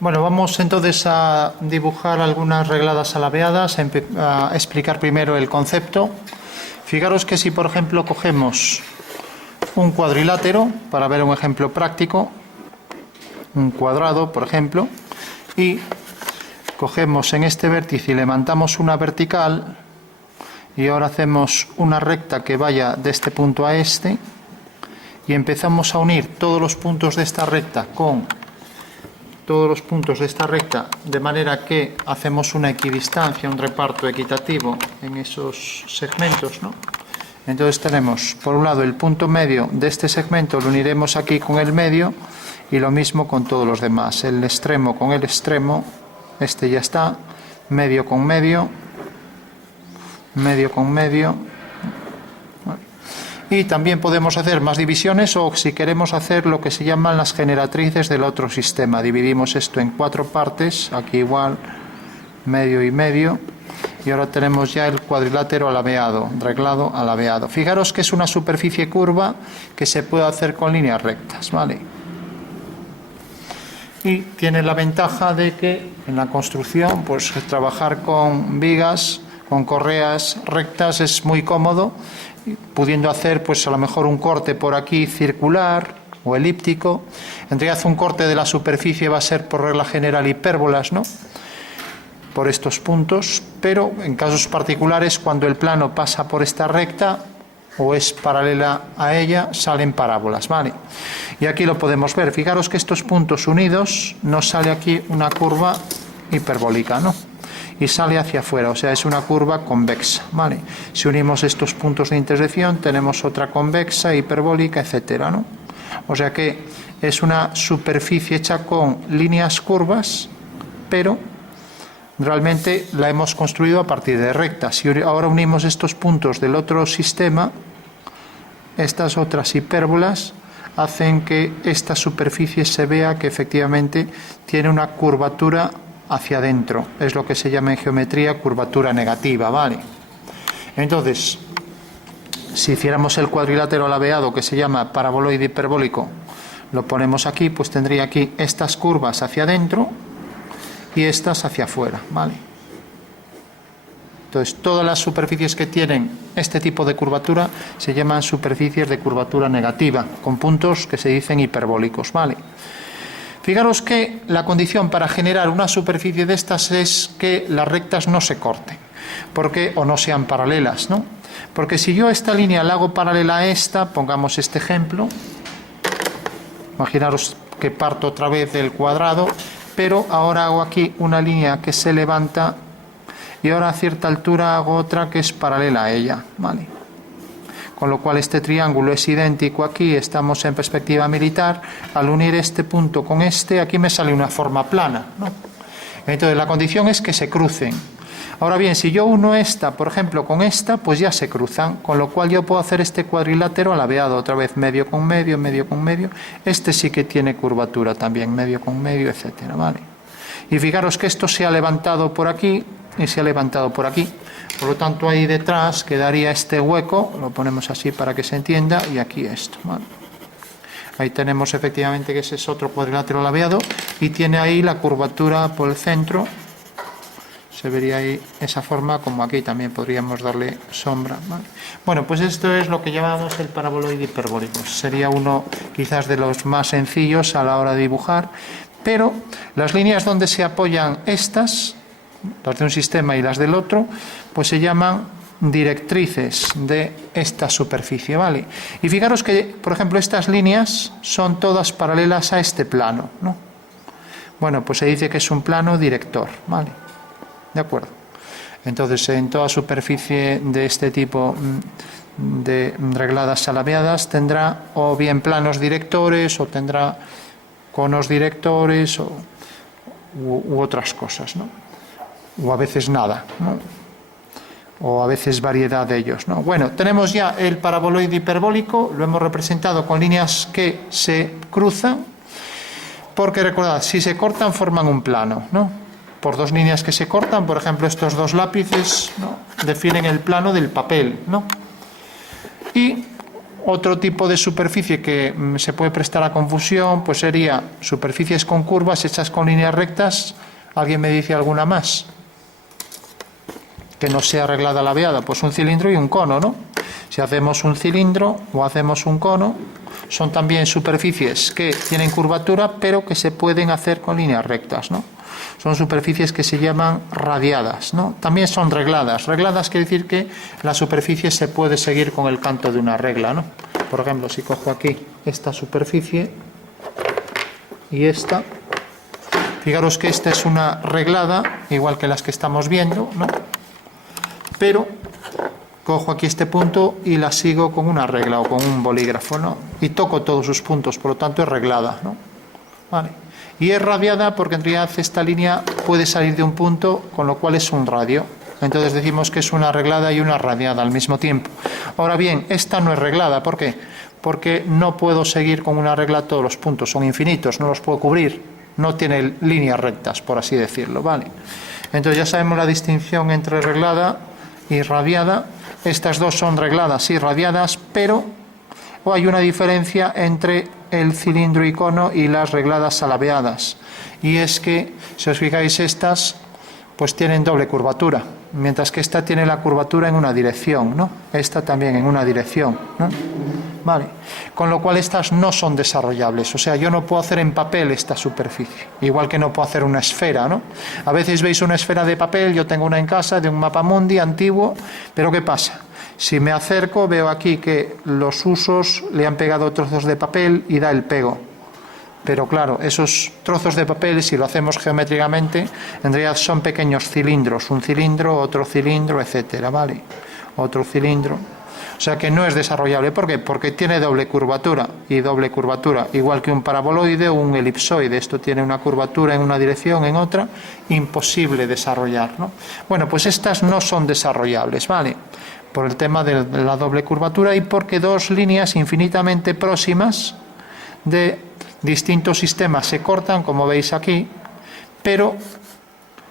Bueno, vamos entonces a dibujar algunas regladas alabeadas, a explicar primero el concepto. Fijaros que si, por ejemplo, cogemos un cuadrilátero, para ver un ejemplo práctico, un cuadrado, por ejemplo, y cogemos en este vértice y levantamos una vertical, y ahora hacemos una recta que vaya de este punto a este, y empezamos a unir todos los puntos de esta recta con todos los puntos de esta recta, de manera que hacemos una equidistancia, un reparto equitativo en esos segmentos, ¿no? Entonces tenemos, por un lado, el punto medio de este segmento, lo uniremos aquí con el medio, y lo mismo con todos los demás, el extremo con el extremo, este ya está, medio con medio, medio con medio. Y también podemos hacer más divisiones, o si queremos hacer lo que se llaman las generatrices del otro sistema. Dividimos esto en 4 partes, aquí igual, medio y medio, y ahora tenemos ya el cuadrilátero alabeado, reglado alabeado. Fijaros que es una superficie curva que se puede hacer con líneas rectas, ¿vale? Y tiene la ventaja de que en la construcción, pues trabajar con vigas, con correas rectas es muy cómodo, pudiendo hacer pues a lo mejor un corte por aquí circular o elíptico. En realidad un corte de la superficie va a ser por regla general hipérbolas, ¿no?, por estos puntos, pero en casos particulares, cuando el plano pasa por esta recta o es paralela a ella, salen parábolas, ¿vale? Y aquí lo podemos ver. Fijaros que estos puntos unidos nos sale aquí una curva hiperbólica, ¿no?, y sale hacia afuera, o sea, es una curva convexa, ¿vale? Si unimos estos puntos de intersección, tenemos otra convexa, hiperbólica, etcétera, ¿no? O sea que es una superficie hecha con líneas curvas, pero realmente la hemos construido a partir de rectas. Si ahora unimos estos puntos del otro sistema, estas otras hipérbolas hacen que esta superficie se vea que efectivamente tiene una curvatura hacia adentro, es lo que se llama en geometría curvatura negativa, ¿vale? Entonces, si hiciéramos el cuadrilátero alabeado, que se llama paraboloide hiperbólico, lo ponemos aquí, pues tendría aquí estas curvas hacia adentro y estas hacia afuera, ¿vale? Entonces, todas las superficies que tienen este tipo de curvatura se llaman superficies de curvatura negativa, con puntos que se dicen hiperbólicos, ¿vale? Fijaros que la condición para generar una superficie de estas es que las rectas no se corten, o no sean paralelas, ¿no? Porque si yo esta línea la hago paralela a esta, pongamos este ejemplo, imaginaros que parto otra vez del cuadrado, pero ahora hago aquí una línea que se levanta y ahora a cierta altura hago otra que es paralela a ella, ¿vale? Con lo cual este triángulo es idéntico aquí, estamos en perspectiva militar. Al unir este punto con este, aquí me sale una forma plana, ¿no? Entonces la condición es que se crucen. Ahora bien, si yo uno esta, por ejemplo, con esta, pues ya se cruzan, con lo cual yo puedo hacer este cuadrilátero alabeado, otra vez medio con medio, medio con medio. Este sí que tiene curvatura también, medio con medio, etcétera, ¿vale? Y fijaros que esto se ha levantado por aquí y se ha levantado por aquí. Por lo tanto, ahí detrás quedaría este hueco, lo ponemos así para que se entienda, y aquí esto, ¿vale? Ahí tenemos efectivamente que ese es otro cuadrilátero alabeado y tiene ahí la curvatura por el centro. Se vería ahí esa forma, como aquí también podríamos darle sombra, ¿vale? Bueno, pues esto es lo que llamamos el paraboloide hiperbólico. Sería uno quizás de los más sencillos a la hora de dibujar, pero las líneas donde se apoyan estas, las de un sistema y las del otro, pues se llaman directrices de esta superficie, ¿vale? Y fijaros que, por ejemplo, estas líneas son todas paralelas a este plano, ¿no? Bueno, pues se dice que es un plano director, ¿vale? ¿De acuerdo? Entonces, en toda superficie de este tipo de regladas alabeadas tendrá o bien planos directores o tendrá conos directores u otras cosas, ¿no? O a veces nada, ¿no? O a veces variedad de ellos, ¿no? Bueno, tenemos ya el paraboloide hiperbólico, lo hemos representado con líneas que se cruzan, porque recordad, si se cortan forman un plano, ¿no? Por dos líneas que se cortan, por ejemplo, estos dos lápices, ¿no?, definen el plano del papel, ¿no? Y Otro tipo de superficie que se puede prestar a confusión, pues sería superficies con curvas hechas con líneas rectas. ¿Alguien me dice alguna más? Que no sea arreglada laveada, pues un cilindro y un cono, ¿no? Si hacemos un cilindro o hacemos un cono, son también superficies que tienen curvatura, pero que se pueden hacer con líneas rectas, ¿no? Son superficies que se llaman radiadas, ¿no? También son regladas. Regladas quiere decir que la superficie se puede seguir con el canto de una regla, ¿no? Por ejemplo, si cojo aquí esta superficie y esta, fijaros que esta es una reglada, igual que las que estamos viendo, ¿no? Pero cojo aquí este punto y la sigo con una regla o con un bolígrafo, ¿no? Y toco todos sus puntos, por lo tanto es reglada, ¿no? Vale. Y es radiada porque en realidad esta línea puede salir de un punto, con lo cual es un radio. Entonces decimos que es una reglada y una radiada al mismo tiempo. Ahora bien, esta no es reglada. ¿Por qué? Porque no puedo seguir con una regla todos los puntos. Son infinitos, no los puedo cubrir. No tiene líneas rectas, por así decirlo, ¿vale? Entonces ya sabemos la distinción entre reglada y radiada. Estas dos son regladas y radiadas, pero hay una diferencia entre el cilindro y cono y las regladas alabeadas. Y es que, si os fijáis, estas pues tienen doble curvatura, mientras que esta tiene la curvatura en una dirección, ¿no? Esta también en una dirección, ¿no? Vale. Con lo cual estas no son desarrollables. O sea, yo no puedo hacer en papel esta superficie, igual que no puedo hacer una esfera, ¿no? A veces veis una esfera de papel, yo tengo una en casa de un mapamundi antiguo, pero ¿qué pasa? Si me acerco veo aquí que los usos le han pegado trozos de papel y da el pego. Pero claro, esos trozos de papel, si lo hacemos geométricamente, en realidad son pequeños cilindros. Un cilindro, otro cilindro, etcétera, ¿vale? Otro cilindro. O sea que no es desarrollable. ¿Por qué? Porque tiene doble curvatura. Y doble curvatura, igual que un paraboloide o un elipsoide. Esto tiene una curvatura en una dirección, en otra. Imposible desarrollar, ¿no? Bueno, pues estas no son desarrollables, ¿vale? Por el tema de la doble curvatura y porque dos líneas infinitamente próximas de distintos sistemas se cortan, como veis aquí, pero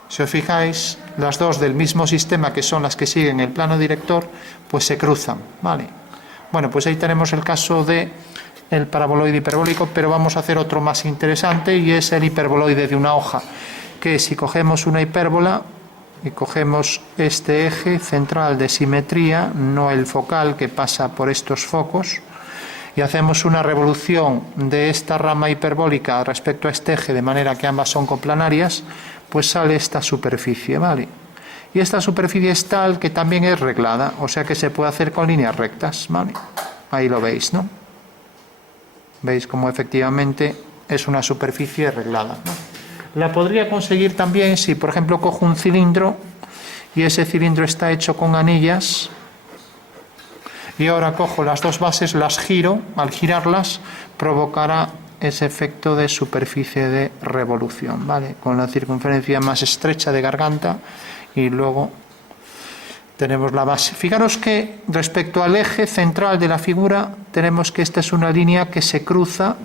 si os fijáis, las dos del mismo sistema, que son las que siguen el plano director, pues se cruzan, ¿vale? Bueno, pues ahí tenemos el caso de el paraboloide hiperbólico, pero vamos a hacer otro más interesante y es el hiperboloide de una hoja, que si cogemos una hipérbola y cogemos este eje central de simetría, no el focal que pasa por estos focos, y hacemos una revolución de esta rama hiperbólica respecto a este eje, de manera que ambas son coplanarias, pues sale esta superficie, ¿vale? Y esta superficie es tal que también es reglada, o sea que se puede hacer con líneas rectas, ¿vale? Ahí lo veis, ¿no? Veis cómo efectivamente es una superficie reglada, ¿no? La podría conseguir también si, por ejemplo, cojo un cilindro y ese cilindro está hecho con anillas, y ahora cojo las dos bases, las giro, al girarlas provocará ese efecto de superficie de revolución, ¿vale? Con la circunferencia más estrecha de garganta y luego tenemos la base. Fijaros que respecto al eje central de la figura tenemos que esta es una línea que se cruza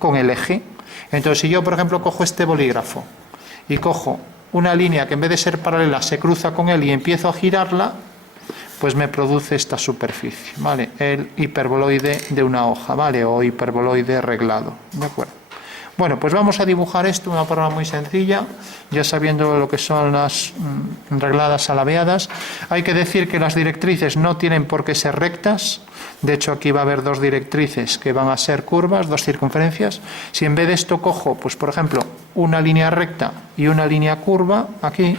con el eje. Entonces si yo, por ejemplo, cojo este bolígrafo y cojo una línea que en vez de ser paralela se cruza con él y empiezo a girarla, pues me produce esta superficie, ¿vale? El hiperboloide de una hoja, ¿vale? O hiperboloide reglado, ¿de acuerdo? Bueno, pues vamos a dibujar esto, una forma muy sencilla, ya sabiendo lo que son las regladas alabeadas. Hay que decir que las directrices no tienen por qué ser rectas. De hecho, aquí va a haber dos directrices que van a ser curvas, dos circunferencias. Si en vez de esto cojo, pues por ejemplo, una línea recta y una línea curva, aquí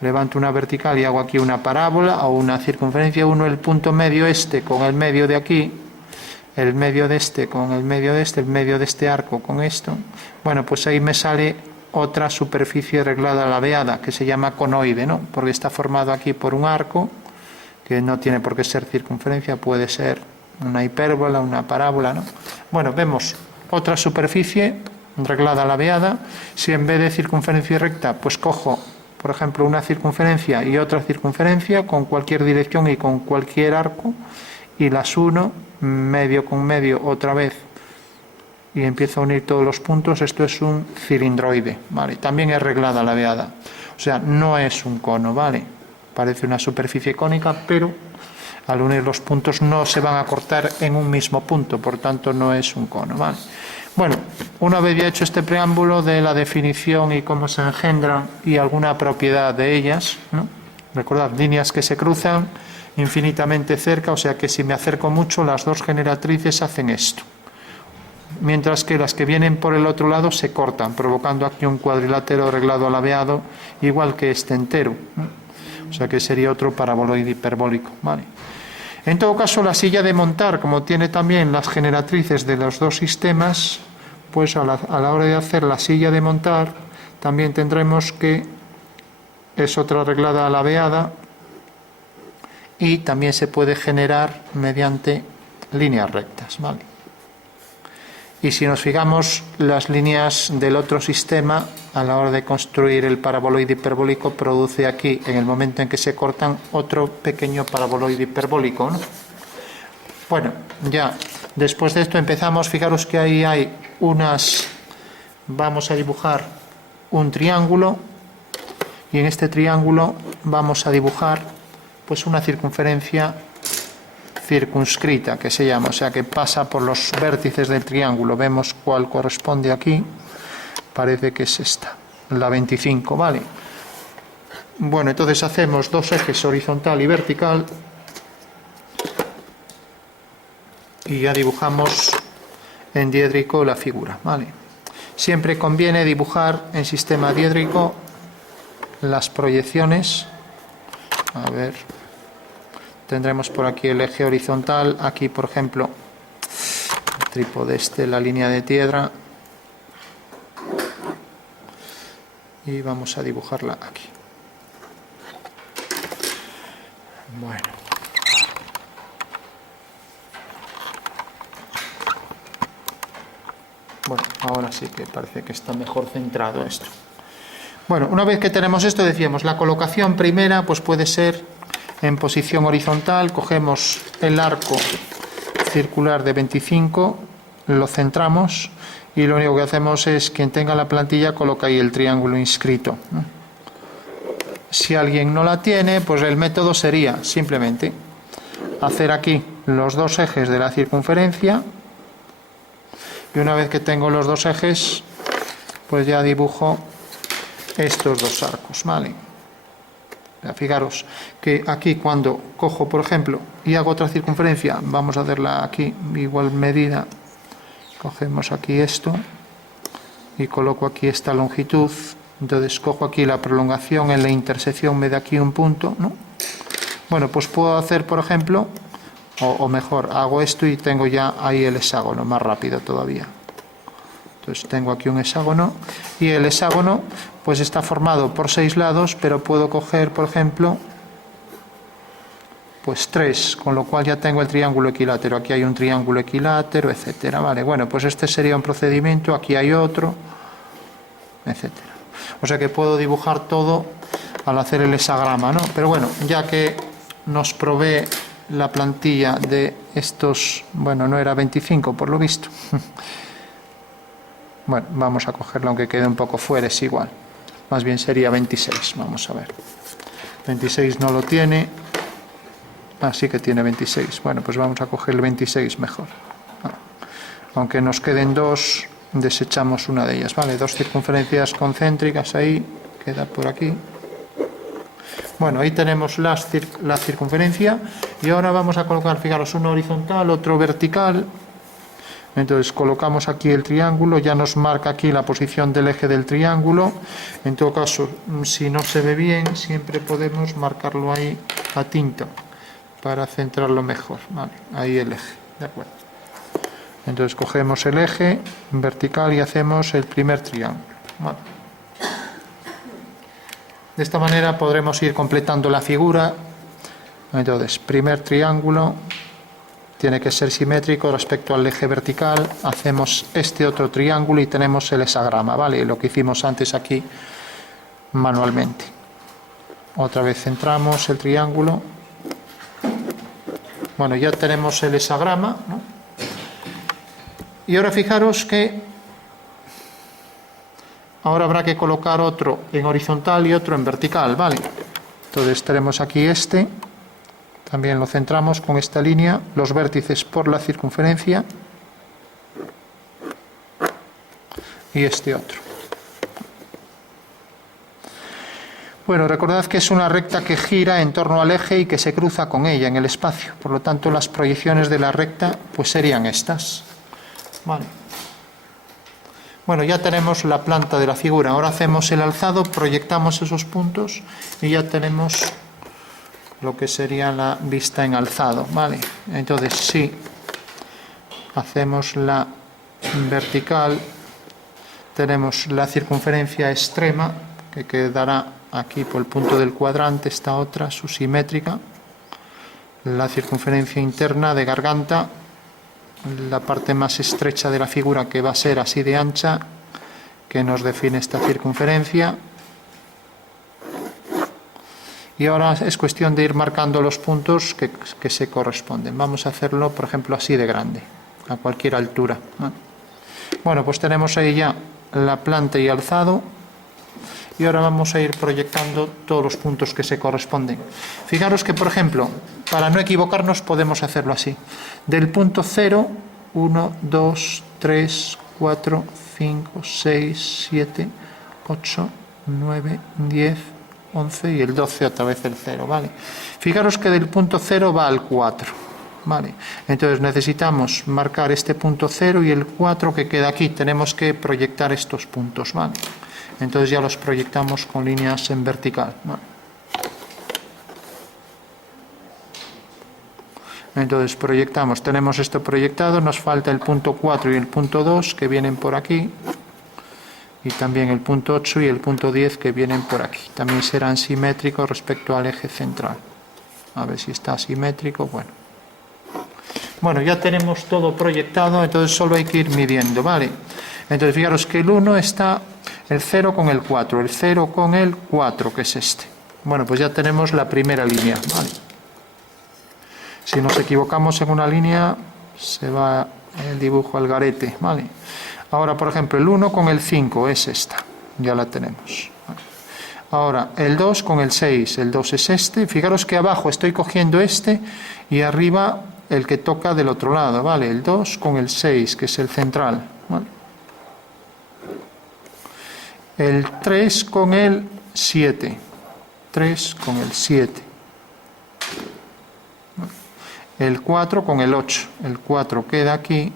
levanto una vertical y hago aquí una parábola o una circunferencia, uno el punto medio este con el medio de aquí, el medio de este con el medio de este, el medio de este arco con esto. Bueno, pues ahí me sale otra superficie reglada laveada que se llama conoide, ¿no? Porque está formado aquí por un arco que no tiene por qué ser circunferencia, puede ser una hipérbola, una parábola, ¿no? Bueno, vemos otra superficie reglada laveada. Si en vez de circunferencia recta, pues cojo por ejemplo una circunferencia y otra circunferencia con cualquier dirección y con cualquier arco y las uno medio con medio otra vez y empiezo a unir todos los puntos. Esto es un cilindroide, ¿vale? También es reglada laveada, o sea, no es un cono, ¿vale? Parece una superficie cónica, pero al unir los puntos no se van a cortar en un mismo punto, por tanto no es un cono, ¿vale? Bueno, una vez ya hecho este preámbulo de la definición y cómo se engendran y alguna propiedad de ellas, ¿no? Recordad, líneas que se cruzan infinitamente cerca, o sea que si me acerco mucho, las dos generatrices hacen esto. Mientras que las que vienen por el otro lado se cortan, provocando aquí un cuadrilátero reglado alabeado, igual que este entero, ¿no? O sea que sería otro paraboloide hiperbólico, ¿vale? En todo caso, la silla de montar, como tiene también las generatrices de los dos sistemas, pues a la hora de hacer la silla de montar, también tendremos que es otra reglada alabeada y también se puede generar mediante líneas rectas, ¿vale? Y si nos fijamos, las líneas del otro sistema, a la hora de construir el paraboloide hiperbólico, produce aquí, en el momento en que se cortan, otro pequeño paraboloide hiperbólico, ¿no? Bueno, ya después de esto empezamos, fijaros que ahí hay vamos a dibujar un triángulo, y en este triángulo vamos a dibujar pues una circunferencia circunscrita, que se llama, o sea que pasa por los vértices del triángulo. Vemos cuál corresponde aquí, parece que es esta, la 25, ¿vale? Bueno, entonces hacemos dos ejes horizontal y vertical y ya dibujamos en diédrico la figura, ¿vale? Siempre conviene dibujar en sistema diédrico las proyecciones. A ver, tendremos por aquí el eje horizontal, aquí por ejemplo el trípode la línea de tierra, y vamos a dibujarla aquí. Bueno, ahora sí que parece que está mejor centrado esto. Bueno, una vez que tenemos esto, decíamos, la colocación primera pues puede ser en posición horizontal. Cogemos el arco circular de 25, lo centramos y lo único que hacemos es, quien tenga la plantilla coloca ahí el triángulo inscrito. Si alguien no la tiene, pues el método sería simplemente hacer aquí los dos ejes de la circunferencia, y una vez que tengo los dos ejes, pues ya dibujo estos dos arcos, ¿vale? Fijaros que aquí, cuando cojo, por ejemplo, y hago otra circunferencia, vamos a hacerla aquí igual medida, cogemos aquí esto y coloco aquí esta longitud. Entonces cojo aquí la prolongación, en la intersección me da aquí un punto, ¿no? Bueno, pues puedo hacer, por ejemplo, o mejor, hago esto y tengo ya ahí el hexágono, más rápido todavía. Entonces tengo aquí un hexágono, y el hexágono pues está formado por 6 lados, pero puedo coger, por ejemplo, pues 3, con lo cual ya tengo el triángulo equilátero. Aquí hay un triángulo equilátero, etcétera. Vale, bueno, pues este sería un procedimiento, aquí hay otro, etcétera. O sea que puedo dibujar todo al hacer el hexagrama, ¿no? Pero bueno, ya que nos provee la plantilla de estos, bueno, no era 25 por lo visto. Bueno, vamos a cogerlo aunque quede un poco fuera, es igual. Más bien sería 26, vamos a ver. 26 no lo tiene. Así que tiene 26. Bueno, pues vamos a coger el 26 mejor. Aunque nos queden dos, desechamos una de ellas, ¿vale? Dos circunferencias concéntricas ahí, queda por aquí. Bueno, ahí tenemos la circunferencia, y ahora vamos a colocar, fijaros, uno horizontal, otro vertical. Entonces colocamos aquí el triángulo, ya nos marca aquí la posición del eje del triángulo. En todo caso, si no se ve bien, siempre podemos marcarlo ahí a tinta para centrarlo mejor, ¿vale? Ahí el eje, ¿de acuerdo? Entonces cogemos el eje vertical y hacemos el primer triángulo, ¿vale? De esta manera podremos ir completando la figura. Entonces, primer triángulo tiene que ser simétrico respecto al eje vertical. Hacemos este otro triángulo y tenemos el hexagrama, ¿vale? Lo que hicimos antes aquí manualmente. Otra vez centramos el triángulo. Bueno, ya tenemos el hexagrama, ¿no? Y ahora fijaros que ahora habrá que colocar otro en horizontal y otro en vertical, ¿vale? Entonces tenemos aquí este También lo centramos con esta línea, los vértices por la circunferencia y este otro. Bueno, recordad que es una recta que gira en torno al eje y que se cruza con ella en el espacio. Por lo tanto, las proyecciones de la recta pues serían estas. Vale. Bueno, ya tenemos la planta de la figura. Ahora hacemos el alzado, proyectamos esos puntos y ya tenemos lo que sería la vista en alzado. Vale. Entonces, si hacemos la vertical, tenemos la circunferencia extrema que quedará aquí por el punto del cuadrante, esta otra, su simétrica, la circunferencia interna de garganta, la parte más estrecha de la figura que va a ser así de ancha, que nos define esta circunferencia. Y ahora es cuestión de ir marcando los puntos que se corresponden. Vamos a hacerlo, por ejemplo, así de grande, a cualquier altura. Bueno, pues tenemos ahí ya la planta y alzado. Y ahora vamos a ir proyectando todos los puntos que se corresponden. Fijaros que, por ejemplo, para no equivocarnos podemos hacerlo así. Del punto 0, 1, 2, 3, 4, 5, 6, 7, 8, 9, 10, 11 y el 12 otra vez el 0, ¿vale? Fijaros que del punto 0 va al 4, ¿vale? Entonces necesitamos marcar este punto 0 y el 4 que queda aquí. Tenemos que proyectar estos puntos, ¿vale? Entonces ya los proyectamos con líneas en vertical. ¿Vale? Entonces proyectamos, tenemos esto proyectado, nos falta el punto 4 y el punto 2 que vienen por aquí, y también el punto 8 y el punto 10 que vienen por aquí. También serán simétricos respecto al eje central. A ver si está simétrico. Bueno, ya tenemos todo proyectado, entonces solo hay que ir midiendo, ¿vale? Entonces fijaros que el 1 está el 0 con el 4, el 0 con el 4, que es este. Bueno, pues ya tenemos la primera línea, ¿vale? Si nos equivocamos en una línea, se va el dibujo al garete, ¿vale? Ahora, por ejemplo, el 1 con el 5 es esta, ya la tenemos. Ahora, el 2 con el 6, el 2 es este. Fijaros que abajo estoy cogiendo este y arriba el que toca del otro lado, ¿vale? El 2 con el 6, que es el central, ¿vale? El 3 con el 7, 3 con el 7. El 4 con el 8, el 4 queda aquí,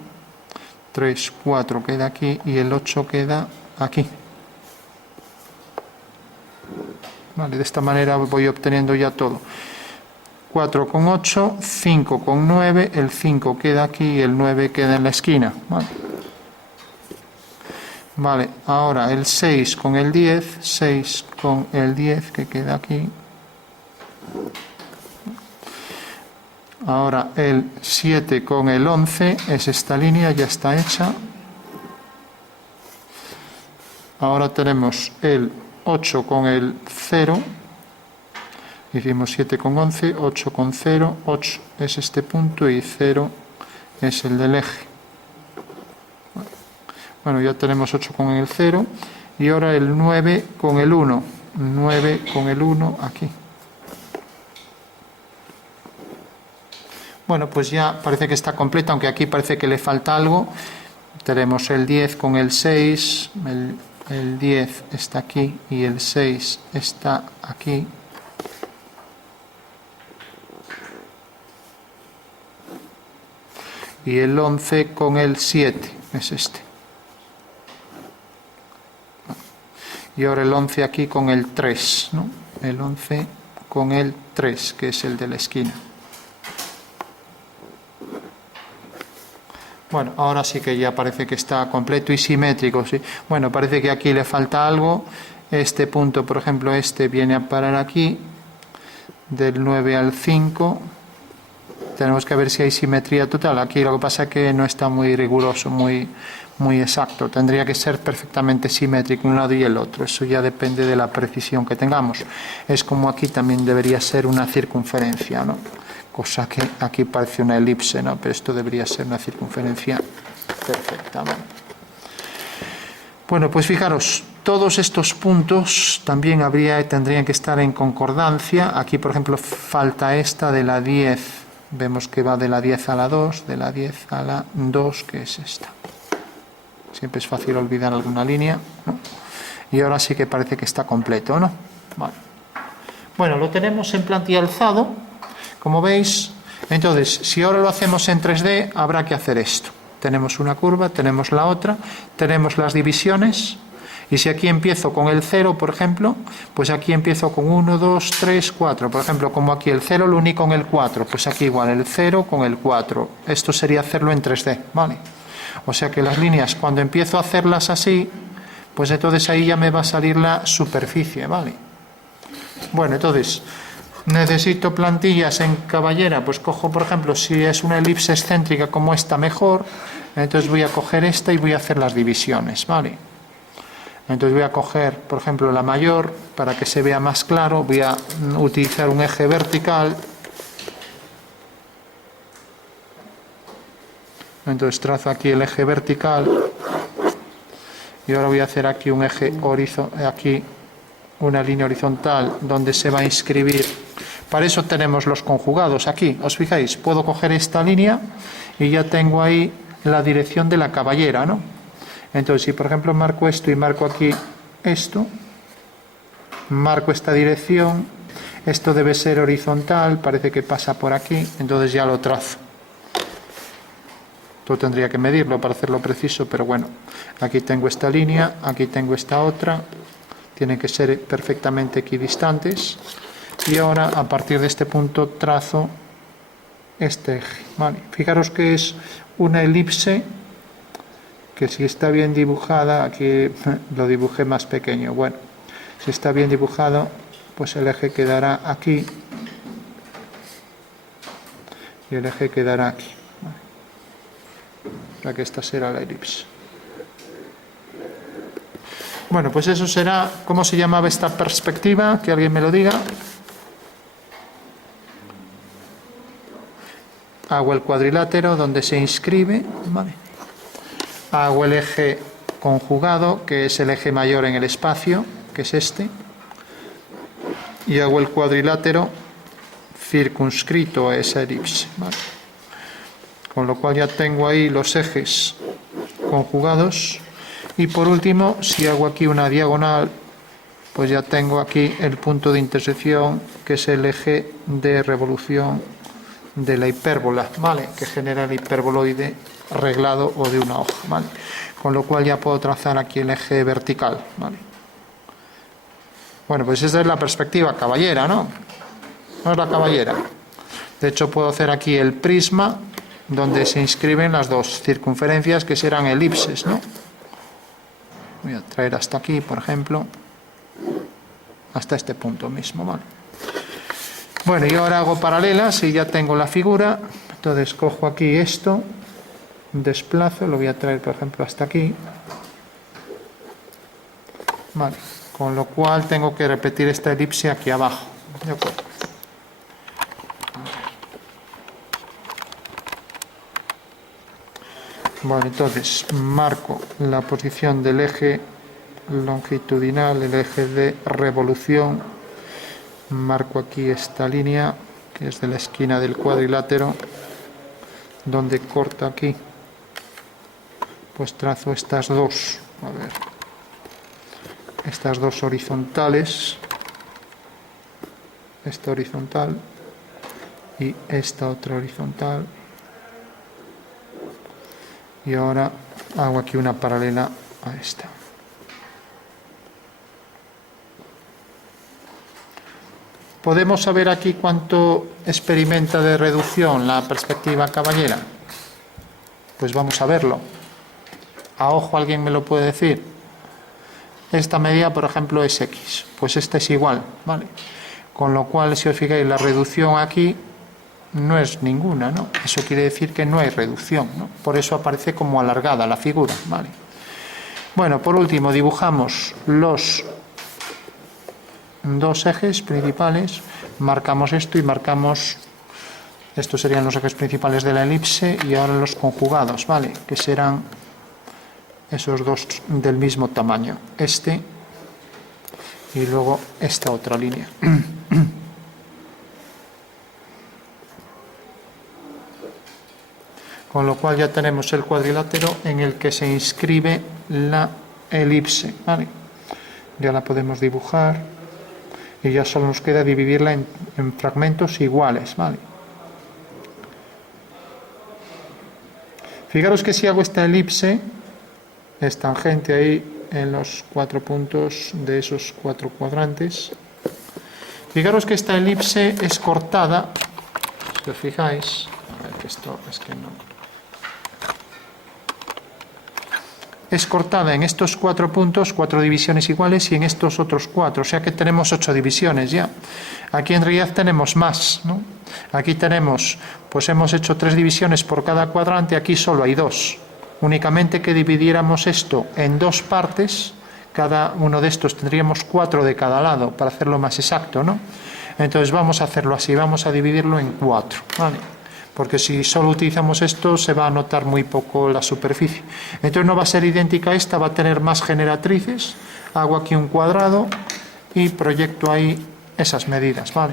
3, 4 queda aquí y el 8 queda aquí. Vale, de esta manera voy obteniendo ya todo. 4 con 8, 5 con 9, el 5 queda aquí y el 9 queda en la esquina. Vale, ahora el 6 con el 10, 6 con el 10 que queda aquí. Ahora el 7 con el 11 es esta línea, ya está hecha. Ahora tenemos el 8 con el 0. Hicimos 7 con 11, 8 con 0, 8 es este punto y 0 es el del eje. Bueno, ya tenemos 8 con el 0 y ahora el 9 con el 1, 9 con el 1 aquí. Bueno, pues ya parece que está completa, aunque aquí parece que le falta algo. Tenemos el 10 con el 6, el 10 está aquí y el 6 está aquí. Y el 11 con el 7 es este. Y ahora el 11 aquí con el 3, ¿no? El 11 con el 3, que es el de la esquina. Bueno, ahora sí que ya parece que está completo y simétrico, ¿sí? Bueno, parece que aquí le falta algo. Este punto, por ejemplo, este viene a parar aquí, del 9 al 5. Tenemos que ver si hay simetría total. Aquí lo que pasa es que no está muy riguroso, muy exacto. Tendría que ser perfectamente simétrico un lado y el otro. Eso ya depende de la precisión que tengamos. Es como aquí también debería ser una circunferencia, ¿no? Cosa que aquí parece una elipse, ¿no? Pero esto debería ser una circunferencia perfecta, ¿no? Bueno, pues fijaros, Todos estos puntos también tendrían que estar en concordancia. Aquí, por ejemplo, falta esta de la 10. Vemos que va de la 10 a la 2, de la 10 a la 2, que es esta. Siempre es fácil olvidar alguna línea, ¿no? Y ahora sí que parece que está completo, ¿no? Vale. Bueno, lo tenemos en plantilla alzado, como veis. Entonces, si ahora lo hacemos en 3D, habrá que hacer esto. Tenemos una curva, tenemos la otra, tenemos las divisiones. Y si aquí empiezo con el 0, por ejemplo, pues aquí empiezo con 1, 2, 3, 4. Por ejemplo, como aquí el 0 lo uní con el 4, pues aquí igual el 0 con el 4. Esto sería hacerlo en 3D, ¿vale? O sea que las líneas, cuando empiezo a hacerlas así, pues entonces ahí ya me va a salir la superficie, ¿vale? Bueno, entonces, necesito plantillas en caballera, pues cojo, por ejemplo, si es una elipse excéntrica como esta, mejor. Entonces voy a coger esta y voy a hacer las divisiones, ¿vale? Entonces voy a coger, por ejemplo, la mayor, para que se vea más claro, voy a utilizar un eje vertical. Entonces trazo aquí el eje vertical y ahora voy a hacer aquí un eje horizontal, aquí una línea horizontal donde se va a inscribir. Para eso tenemos los conjugados aquí, os fijáis, puedo coger esta línea y ya tengo ahí la dirección de la caballera, ¿no? Entonces, si por ejemplo marco esto y marco aquí esto, marco esta dirección, esto debe ser horizontal, parece que pasa por aquí, entonces ya lo trazo. Esto tendría que medirlo para hacerlo preciso, pero bueno, aquí tengo esta línea, aquí tengo esta otra, tienen que ser perfectamente equidistantes, y ahora a partir de este punto trazo este eje, ¿vale? Fijaros que es una elipse, que si está bien dibujada, aquí lo dibujé más pequeño, bueno, si está bien dibujado, pues el eje quedará aquí y el eje quedará aquí, ¿vale? O sea que esta será la elipse. Bueno, pues eso será. ¿Cómo se llamaba esta perspectiva? Que alguien me lo diga. Hago el cuadrilátero donde se inscribe, ¿vale? Hago el eje conjugado, que es el eje mayor en el espacio, que es este, y hago el cuadrilátero circunscrito a esa elipse, ¿vale? Con lo cual ya tengo ahí los ejes conjugados. Y por último, si hago aquí una diagonal, pues ya tengo aquí el punto de intersección, que es el eje de revolución de la hipérbola, ¿vale? Que genera el hiperboloide reglado o de una hoja, ¿vale? Con lo cual ya puedo trazar aquí el eje vertical, ¿vale? Bueno, pues esta es la perspectiva caballera, ¿no? No es la caballera. De hecho, puedo hacer aquí el prisma, donde se inscriben las dos circunferencias, que serán elipses, ¿no? Voy a traer hasta aquí, por ejemplo, hasta este punto mismo, ¿vale? Bueno, y ahora hago paralelas y ya tengo la figura. Entonces cojo aquí esto, desplazo, lo voy a traer, por ejemplo, hasta aquí, vale, con lo cual tengo que repetir esta elipse aquí abajo, ¿de acuerdo? Bueno, entonces marco la posición del eje longitudinal, el eje de revolución, marco aquí esta línea que es de la esquina del cuadrilátero, donde corta aquí, pues trazo estas dos, a ver, estas dos horizontales, esta horizontal y esta otra horizontal. Y ahora hago aquí una paralela a esta. ¿Podemos saber aquí cuánto experimenta de reducción la perspectiva caballera? Pues vamos a verlo. A ojo, ¿alguien me lo puede decir? Esta medida, por ejemplo, es X. Pues esta es igual, ¿vale? Con lo cual, si os fijáis, la reducción aquí no es ninguna, ¿no? Eso quiere decir que no hay reducción, ¿no? Por eso aparece como alargada la figura, ¿vale? Bueno, por último, dibujamos los dos ejes principales, marcamos esto y marcamos, estos serían los ejes principales de la elipse, y ahora los conjugados, ¿vale? Que serán esos dos del mismo tamaño, este y luego esta otra línea. Con lo cual ya tenemos el cuadrilátero en el que se inscribe la elipse, ¿vale? Ya la podemos dibujar y ya solo nos queda dividirla en fragmentos iguales, ¿vale? Fijaros que si hago esta elipse, es tangente ahí en los 4 puntos de esos 4 cuadrantes. Fijaros que esta elipse es cortada, si os fijáis, a ver que esto es que no... Es cortada en estos 4 puntos, 4 divisiones iguales, y en estos otros 4, o sea que tenemos 8 divisiones ya. Aquí en realidad tenemos más, ¿no? Aquí tenemos, pues hemos hecho 3 divisiones por cada cuadrante, aquí solo hay 2. Únicamente que dividiéramos esto en 2 partes, cada uno de estos tendríamos 4 de cada lado, para hacerlo más exacto, ¿no? Entonces vamos a hacerlo así, vamos a dividirlo en 4, ¿vale? Porque si solo utilizamos esto se va a notar muy poco la superficie. Entonces no va a ser idéntica a esta, va a tener más generatrices. Hago aquí un cuadrado y proyecto ahí esas medidas, ¿vale?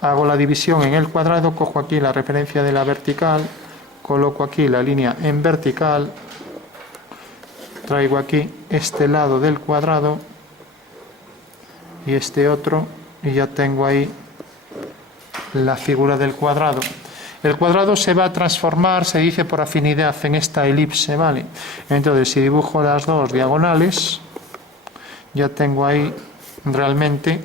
Hago la división en el cuadrado, cojo aquí la referencia de la vertical, coloco aquí la línea en vertical, traigo aquí este lado del cuadrado y este otro, y ya tengo ahí la figura del cuadrado. El cuadrado se va a transformar, se dice por afinidad, en esta elipse, ¿vale? Entonces, si dibujo las dos diagonales, ya tengo ahí realmente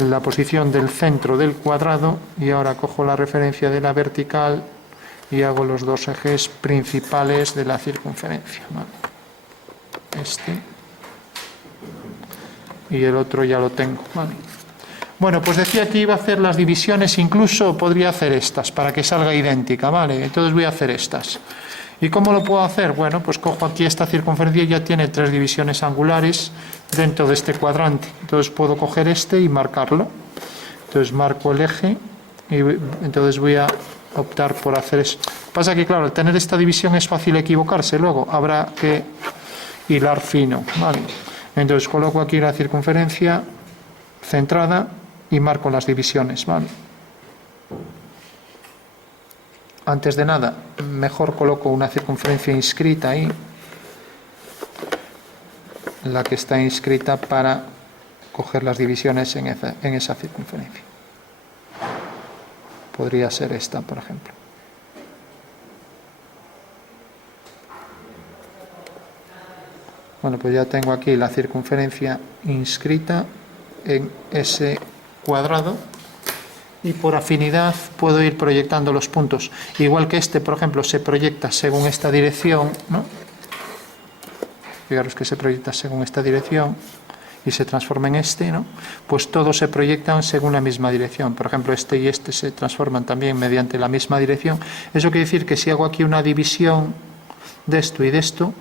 la posición del centro del cuadrado, y ahora cojo la referencia de la vertical y hago los 2 ejes principales de la circunferencia, ¿vale? Este y el otro ya lo tengo, ¿vale? Bueno, pues decía que iba a hacer las divisiones, incluso podría hacer estas para que salga idéntica, ¿vale? Entonces voy a hacer estas. ¿Y cómo lo puedo hacer? Bueno, pues cojo aquí esta circunferencia y ya tiene 3 divisiones angulares dentro de este cuadrante. Entonces puedo coger este y marcarlo. Entonces marco el eje y entonces voy a optar por hacer eso. Pasa que, claro, al tener esta división es fácil equivocarse, luego habrá que hilar fino, ¿vale? Entonces coloco aquí la circunferencia centrada y marco las divisiones, ¿vale? Antes de nada, mejor coloco una circunferencia inscrita ahí, la que está inscrita para coger las divisiones en esa circunferencia. Podría ser esta, por ejemplo. Bueno, pues ya tengo aquí la circunferencia inscrita en ese cuadrado, y por afinidad puedo ir proyectando los puntos. Igual que este, por ejemplo, se proyecta según esta dirección, ¿no? Fijaros que se proyecta según esta dirección y se transforma en este, ¿no? Pues todos se proyectan según la misma dirección. Por ejemplo, este y este se transforman también mediante la misma dirección. Eso quiere decir que si hago aquí una división de esto y de esto,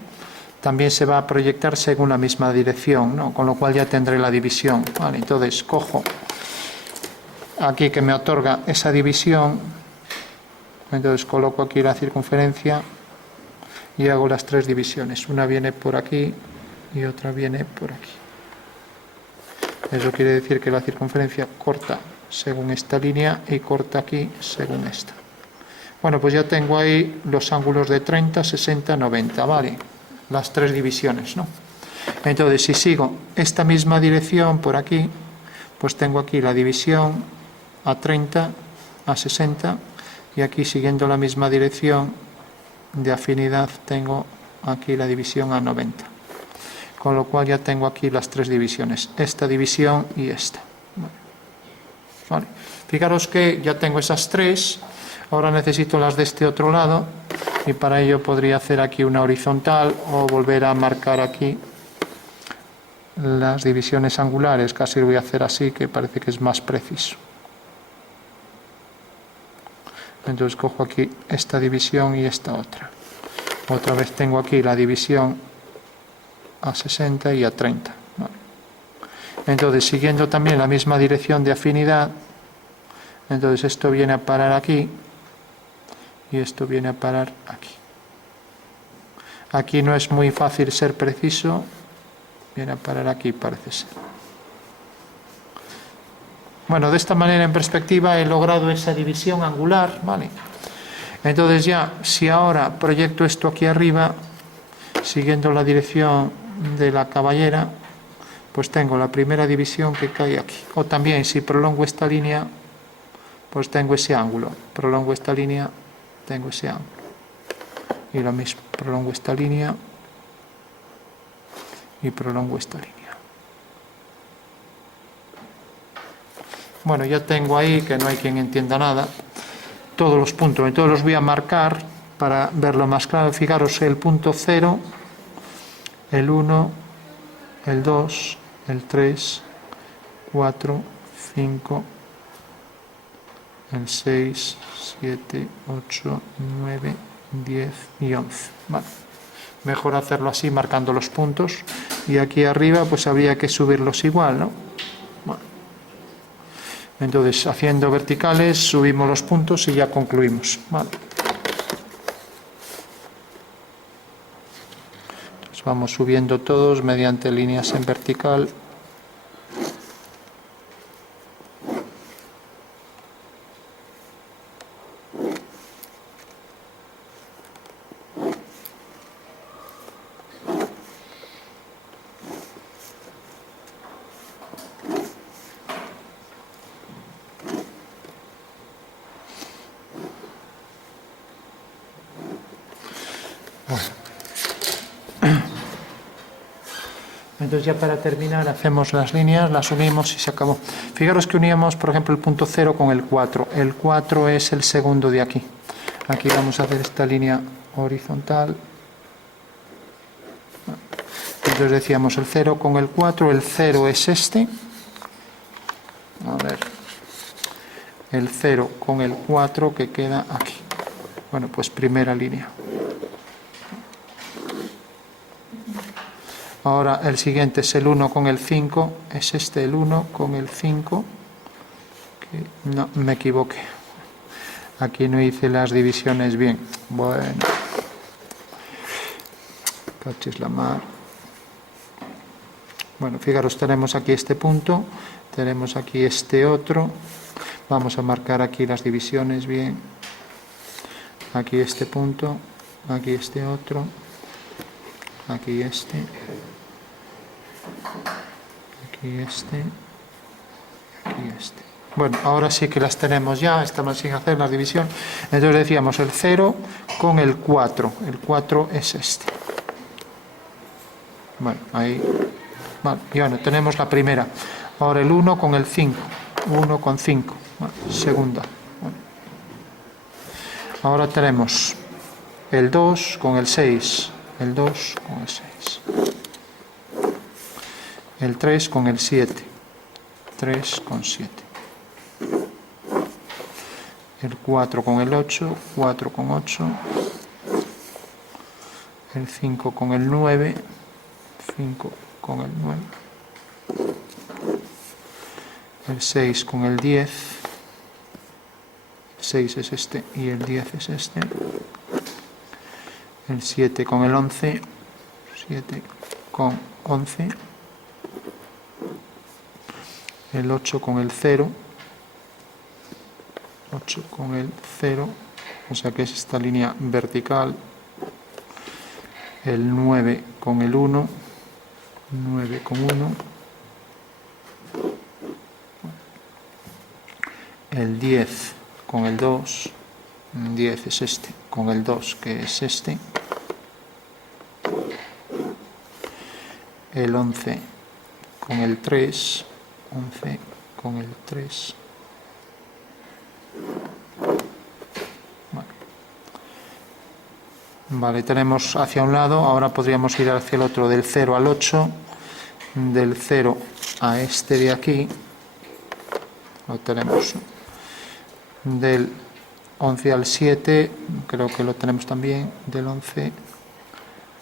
también se va a proyectar según la misma dirección, ¿no? Con lo cual ya tendré la división, ¿vale? Entonces cojo aquí que me otorga esa división, entonces coloco aquí la circunferencia y hago las 3 divisiones. Una viene por aquí y otra viene por aquí. Eso quiere decir que la circunferencia corta según esta línea y corta aquí según esta. Bueno, pues ya tengo ahí los ángulos de 30, 60, 90, ¿vale? Las 3 divisiones, ¿no? Entonces, si sigo esta misma dirección por aquí, pues tengo aquí la división a 30, a 60, y aquí, siguiendo la misma dirección de afinidad, tengo aquí la división a 90. Con lo cual ya tengo aquí las 3 divisiones, esta división y esta. Vale. Fijaros que ya tengo esas 3, ahora necesito las de este otro lado, y para ello podría hacer aquí una horizontal o volver a marcar aquí las divisiones angulares. Casi lo voy a hacer así, que parece que es más preciso. Entonces cojo aquí esta división y esta otra. Otra vez tengo aquí la división a 60 y a 30. Vale. Entonces, siguiendo también la misma dirección de afinidad, entonces esto viene a parar aquí y esto viene a parar aquí. Aquí no es muy fácil ser preciso. Viene a parar aquí, parece ser. Bueno, de esta manera en perspectiva he logrado esa división angular, ¿vale? Entonces ya, si ahora proyecto esto aquí arriba, siguiendo la dirección de la caballera, pues tengo la primera división que cae aquí. O también, si prolongo esta línea, pues tengo ese ángulo. Prolongo esta línea, tengo ese ángulo. Y lo mismo, prolongo esta línea y prolongo esta línea. Bueno, ya tengo ahí, que no hay quien entienda nada, todos los puntos. Entonces los voy a marcar para verlo más claro. Fijaros, el punto 0, el 1, el 2, el 3, 4, 5, el 6, 7, 8, 9, 10 y 11. Vale. Mejor hacerlo así, marcando los puntos. Y aquí arriba pues habría que subirlos igual, ¿no? Bueno. Entonces, haciendo verticales, subimos los puntos y ya concluimos. Vale. Entonces, vamos subiendo todos mediante líneas en vertical. Entonces ya para terminar hacemos las líneas, las unimos y se acabó. Fijaros que uníamos, por ejemplo, el punto 0 con el 4. El 4 es el segundo de aquí. Aquí vamos a hacer esta línea horizontal. Entonces decíamos el 0 con el 4, el 0 es este. A ver. El 0 con el 4 que queda aquí. Bueno, pues primera línea. Ahora el siguiente es el 1 con el 5, es este el 1 con el 5, que no, me equivoqué, aquí no hice las divisiones bien, bueno, cachis la mar. Bueno, fijaros, tenemos aquí este punto, tenemos aquí este otro, vamos a marcar aquí las divisiones bien, aquí este punto, aquí este otro, aquí este, aquí este, aquí este. Bueno, ahora sí que las tenemos ya, estamos sin hacer la división. Entonces decíamos el 0 con el 4. El 4 es este. Bueno, ahí. Vale, y bueno, tenemos la primera. Ahora el 1 con el 5. 1 con 5. Bueno, segunda. Bueno. Ahora tenemos el 2 con el 6. El 2 con el 6. El 3 con el 7. 3 con 7. El 4 con el 8. 4 con 8. El 5 con el 9. 5 con el 9. El 6 con el 10. El 6 es este y el 10 es este. El 7 con el 11. 7 con 11. El 8 con el 0, 8 con el 0, o sea que es esta línea vertical. El 9 con el 1, 9 con 1. El 10 con el 2, 10 es este, con el 2 que es este. El 11 con el 3. 11 con el 3. Vale, tenemos hacia un lado, ahora podríamos ir hacia el otro, del 0 al 8, del 0 a este de aquí, lo tenemos, del 11 al 7, creo que lo tenemos también, del 11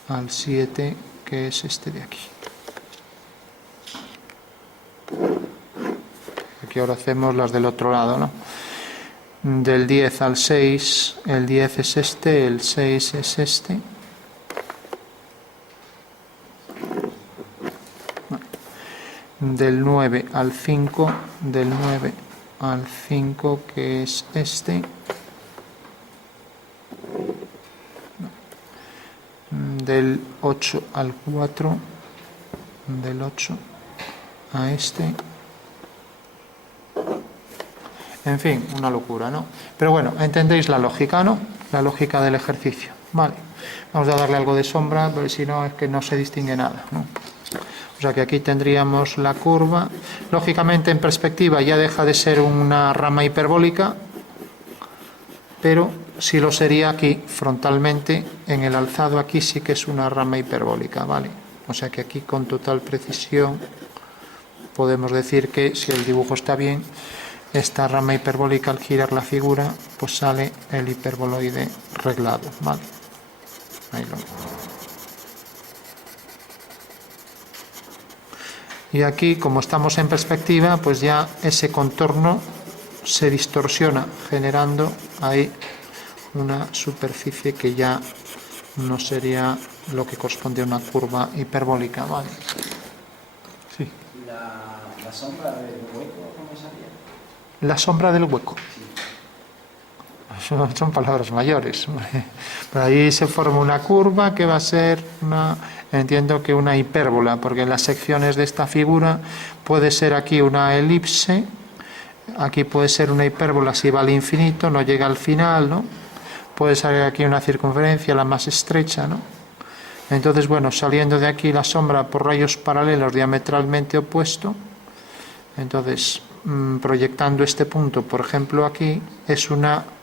al 7, que es este de aquí. Aquí ahora hacemos las del otro lado, ¿no? Del 10 al 6, el 10 es este, el 6 es este. del 9 al 5, del 9 al 5, que es este, del 8 al 4, del 8 a este. En fin, una locura, ¿no? Pero bueno, entendéis la lógica, ¿no? La lógica del ejercicio. Vale, vamos a darle algo de sombra, porque si no es que no se distingue nada, ¿no? O sea que aquí tendríamos la curva. Lógicamente, en perspectiva ya deja de ser una rama hiperbólica, pero sí lo sería aquí, frontalmente, en el alzado aquí sí que es una rama hiperbólica, ¿vale? O sea que aquí con total precisión podemos decir que, si el dibujo está bien, esta rama hiperbólica, al girar la figura, pues sale el hiperboloide reglado, ¿vale? Ahí lo veo. Y aquí, como estamos en perspectiva, pues ya ese contorno se distorsiona, generando ahí una superficie que ya no sería lo que corresponde a una curva hiperbólica, ¿vale? Sí. La sombra del hueco, ¿cómo sería? La sombra del hueco. Son palabras mayores. Por ahí se forma una curva que va a ser entiendo que una hipérbola, porque en las secciones de esta figura puede ser aquí una elipse, aquí puede ser una hipérbola si va al infinito, no llega al final, ¿no? Puede salir aquí una circunferencia, la más estrecha, ¿no? Entonces, bueno, saliendo de aquí la sombra por rayos paralelos diametralmente opuestos, entonces, proyectando este punto, por ejemplo, aquí,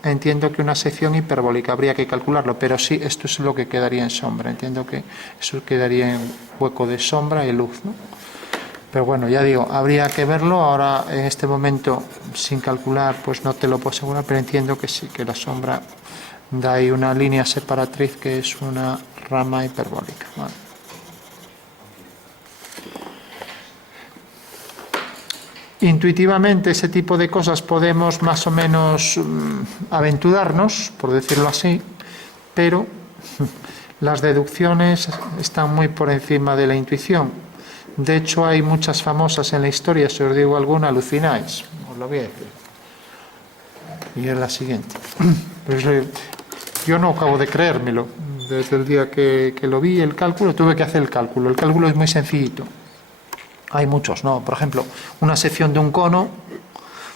entiendo que una sección hiperbólica, habría que calcularlo, pero sí, esto es lo que quedaría en sombra, entiendo que eso quedaría en hueco de sombra y luz, ¿no? Pero bueno, ya digo, habría que verlo, ahora en este momento, sin calcular, pues no te lo puedo asegurar, pero entiendo que sí, que la sombra da ahí una línea separatriz que es una rama hiperbólica, ¿vale? Intuitivamente ese tipo de cosas podemos más o menos aventurarnos, por decirlo así, pero las deducciones están muy por encima de la intuición. De hecho, hay muchas famosas en la historia, si os digo alguna, alucináis. Os lo voy a decir. Y es la siguiente. Pues, yo no acabo de creérmelo. Desde el día que lo vi, el cálculo, tuve que hacer el cálculo. El cálculo es muy sencillito. Hay muchos, ¿no? Por ejemplo, una sección de un cono,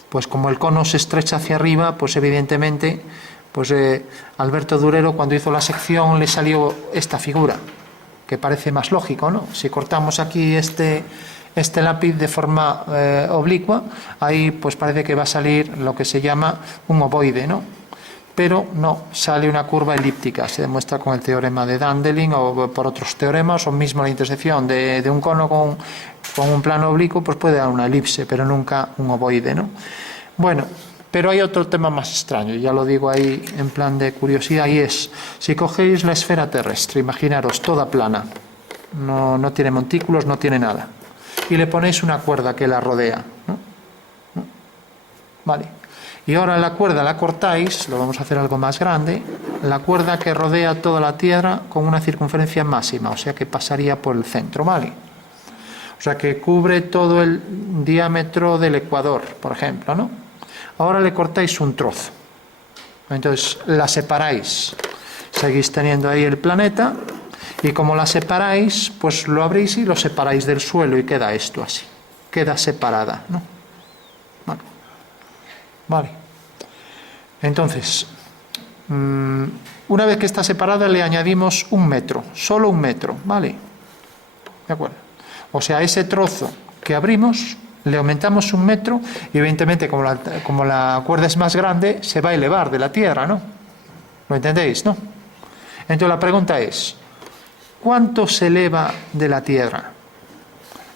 pues como el cono se estrecha hacia arriba, pues evidentemente, pues Alberto Durero, cuando hizo la sección, le salió esta figura, que parece más lógico, ¿no? Si cortamos aquí este lápiz de forma oblicua, ahí pues parece que va a salir lo que se llama un ovoide, ¿no? Pero no, sale una curva elíptica, se demuestra con el teorema de Dandelin o por otros teoremas, o mismo la intersección de un cono con un plano oblicuo, pues puede dar una elipse, pero nunca un ovoide, ¿no? Bueno, pero hay otro tema más extraño, ya lo digo ahí en plan de curiosidad, y es, si cogéis la esfera terrestre, imaginaros, toda plana, no tiene montículos, no tiene nada, y le ponéis una cuerda que la rodea, ¿no? Vale. Y ahora la cuerda la cortáis, lo vamos a hacer algo más grande, la cuerda que rodea toda la Tierra con una circunferencia máxima, o sea que pasaría por el centro, ¿vale? O sea que cubre todo el diámetro del ecuador, por ejemplo, ¿no? Ahora le cortáis un trozo, entonces la separáis, seguís teniendo ahí el planeta, y como la separáis, pues lo abrís y lo separáis del suelo y queda esto así, queda separada, ¿no? Vale. Entonces, una vez que está separada le añadimos un metro, solo un metro, ¿vale? ¿De acuerdo? O sea, ese trozo que abrimos, le aumentamos un metro y evidentemente como la cuerda es más grande, se va a elevar de la Tierra, ¿no? ¿Lo entendéis, no? Entonces la pregunta es, ¿cuánto se eleva de la Tierra?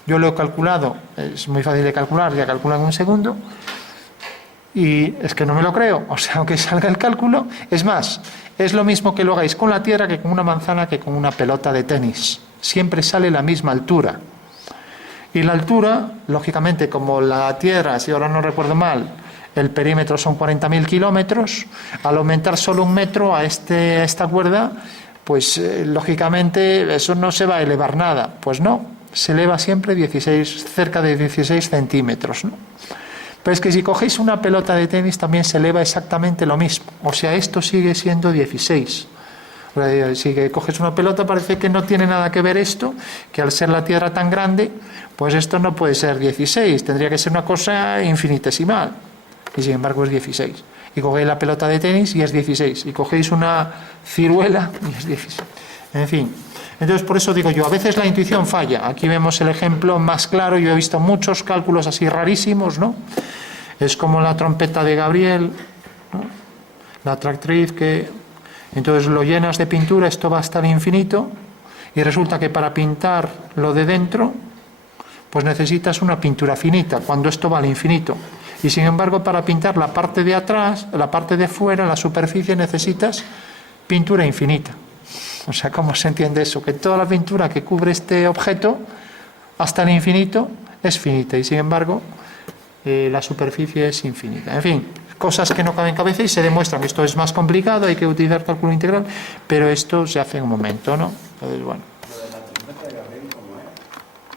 Yo lo he calculado, es muy fácil de calcular, ya calculo en un segundo. Y es que no me lo creo, o sea, aunque salga el cálculo, es más, es lo mismo que lo hagáis con la Tierra que con una manzana que con una pelota de tenis. Siempre sale la misma altura. Y la altura, lógicamente, como la Tierra, si ahora no recuerdo mal, el perímetro son 40.000 kilómetros, al aumentar solo un metro a esta cuerda, pues lógicamente eso no se va a elevar nada. Pues no, se eleva siempre 16, cerca de 16 centímetros, ¿no? Pero es que si cogéis una pelota de tenis también se eleva exactamente lo mismo. O sea, esto sigue siendo 16. O sea, si coges una pelota parece que no tiene nada que ver esto, que al ser la Tierra tan grande, pues esto no puede ser 16, tendría que ser una cosa infinitesimal. Y sin embargo es 16. Y cogéis la pelota de tenis y es 16. Y cogéis una ciruela y es 16. En fin. Entonces, por eso digo yo, a veces la intuición falla. Aquí vemos el ejemplo más claro. Yo he visto muchos cálculos así rarísimos, ¿no? Es como la trompeta de Gabriel, ¿no? La tractriz que... Entonces lo llenas de pintura, esto va hasta el infinito, y resulta que para pintar lo de dentro, pues necesitas una pintura finita, cuando esto va al infinito. Y sin embargo, para pintar la parte de atrás, la parte de fuera, la superficie, necesitas pintura infinita. O sea, ¿cómo se entiende eso? Que toda la pintura que cubre este objeto hasta el infinito es finita y sin embargo la superficie es infinita. En fin, cosas que no caben en cabeza y se demuestran que esto es más complicado, hay que utilizar cálculo integral, pero esto se hace en un momento, ¿no? Entonces, bueno. Lo de la trompeta de Gabriel,